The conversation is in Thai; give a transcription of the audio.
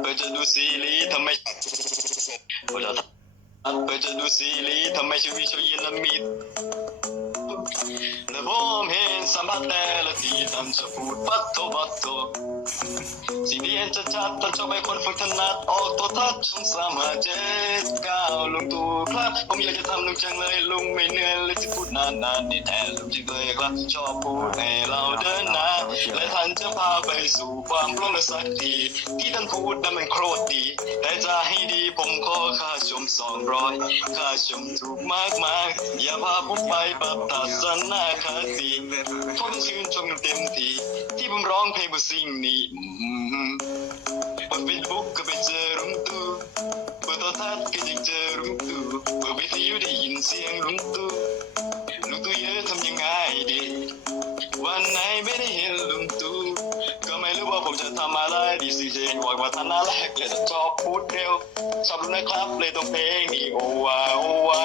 เพื่อจะดูซีรีส์ทำไมเพื่อจะดูซีรีส์ทำไมชีวิตเขาเย็นละมิดและผมเห็นสัมผัสแต่ละทีทำจะพูดปัดโตสิ่งที่เห็นชัดๆตอนจบไปคนฝึกถนัดออกตัวทัดช่อง3 5 7 9ลุงตู่ครับผมอยากจะทำลุงจังเลยลุงไม่เหนื่อยเลยที่พูดนานๆนี่แทนลุงจังเลยครับชอบพูดให้เราเดินหน้าและท่านจะพาไปสู่ความโปร่งและสักทีที่ท่านพูดนั้นมันโคตรดีแต่จะให้ดีผมขอค่าชม200ค่าชมถูกมากๆอย่าพาผมไปปรับทัศนคติผมชื่นชมเต็มที่ที่ผมร้องเพลงบนสิ่งนี้บนเฟซบุ๊กก็ไปเจอลุงตู่บนโทรทัศน์ก็ยังเจอลุงตู่บนวิทยุได้ยินเสียงลุงตู่เยอะทำยังไงดีวันไหนไม่ได้เห็นลุงตู่ก็ไม่รู้ว่าผมจะทำอะไรดีสิเจนบอกว่าท่านน่ารักเลยแต่ชอบพูดเร็วชอบรู้นะครับเลยต้องเพลงนี้โอวาโอวา